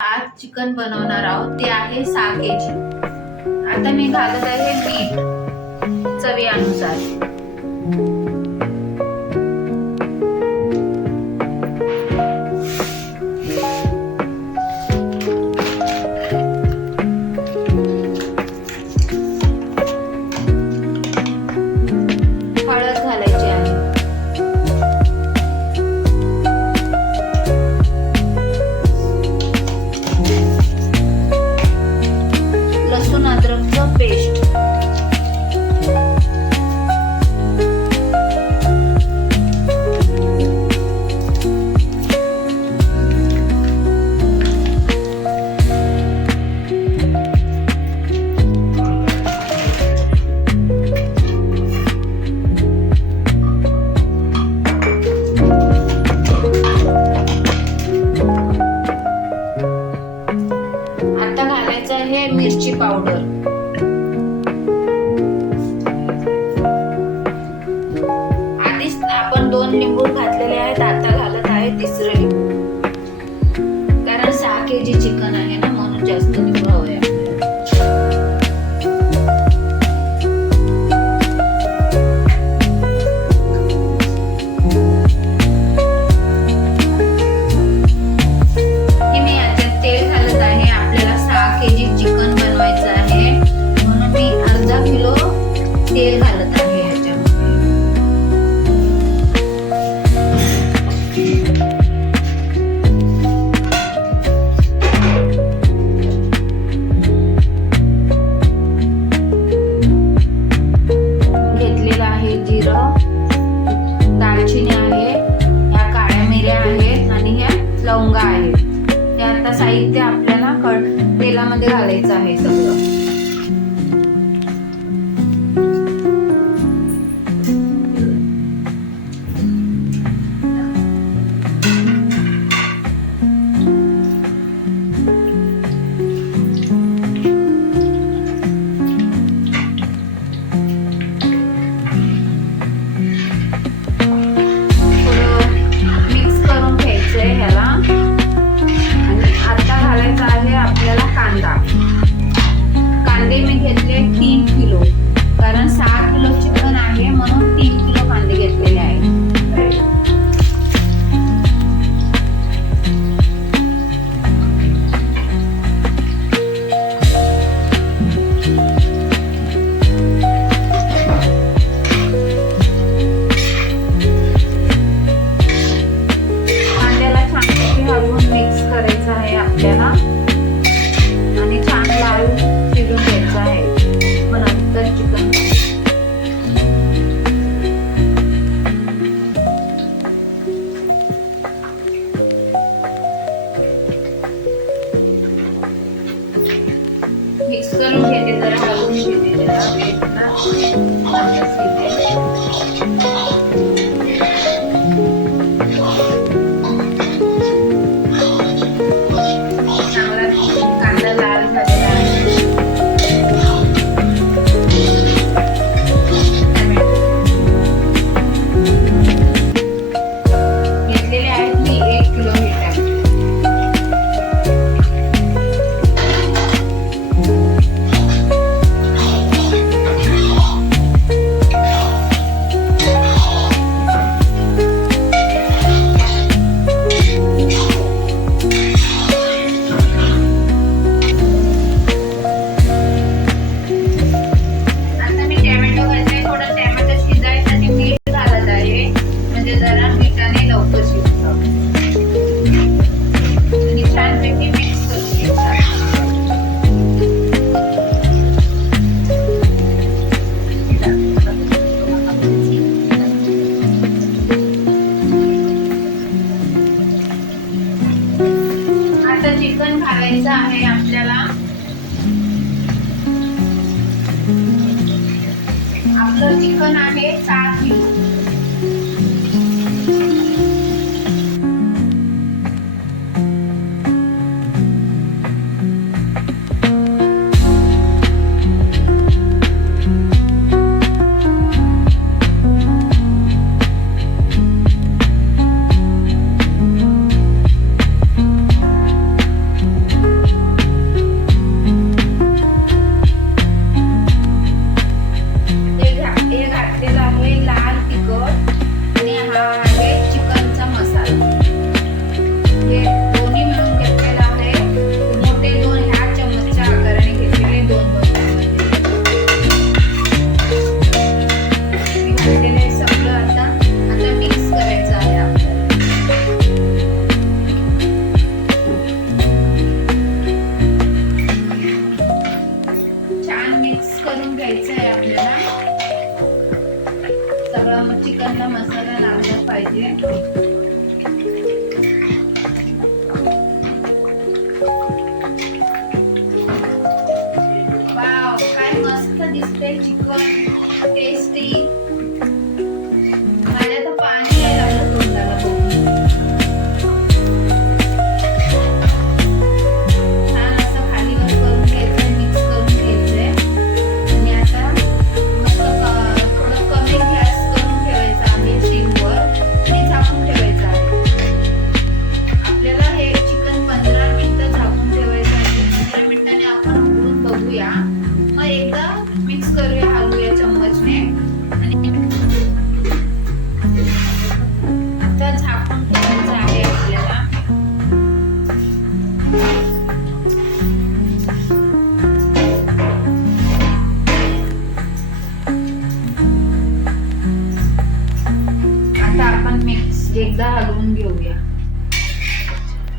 आज चिकन बनवणार आहोत, ते आहे 6 केजी. आता मी घालत आहे मीठ चवीनुसार. हळद घालायची आहे. लसूण अद्रकचं पेस्ट. आता घालायचं आहे मिरची पावडर. आधीच आपण 2 लिंबू घातलेले आहेत, आता घालत आहे 3रे लिंबू. कारण 6 केजी चिकन आहे ना, म्हणून जास्त लिंबू हवे आपल्याला. तेल घालत आहे ह्याच्यामध्ये. घेतलेलं आहे जिरं, दालचिनी आहे, ह्या काळ्या मिऱ्या आहेत आणि ह्या लवंगा आहेत. ते आता साहित्य आपल्याला तेलामध्ये घालायचं आहे सगळं. कांदे मी घेतले 3 किलो, कारण 6 किलो चिकन आहे म्हणून 3 किलो कांदे घेतलेले आहेत. कांद्याला छानपैकी हलवून मिक्स करायचं आहे आपल्याला आणि छान लाल शिजून घ्यायचं आहे. मग नंतर चिकन मिक्स करून घेते, जरा हलवून घेते, चिकन घालायचं आहे आपल्याला. आपलं चिकन आहे 6 किलो.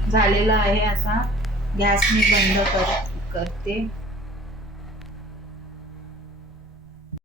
झालेलं आहे. आता गॅस मी बंद करते.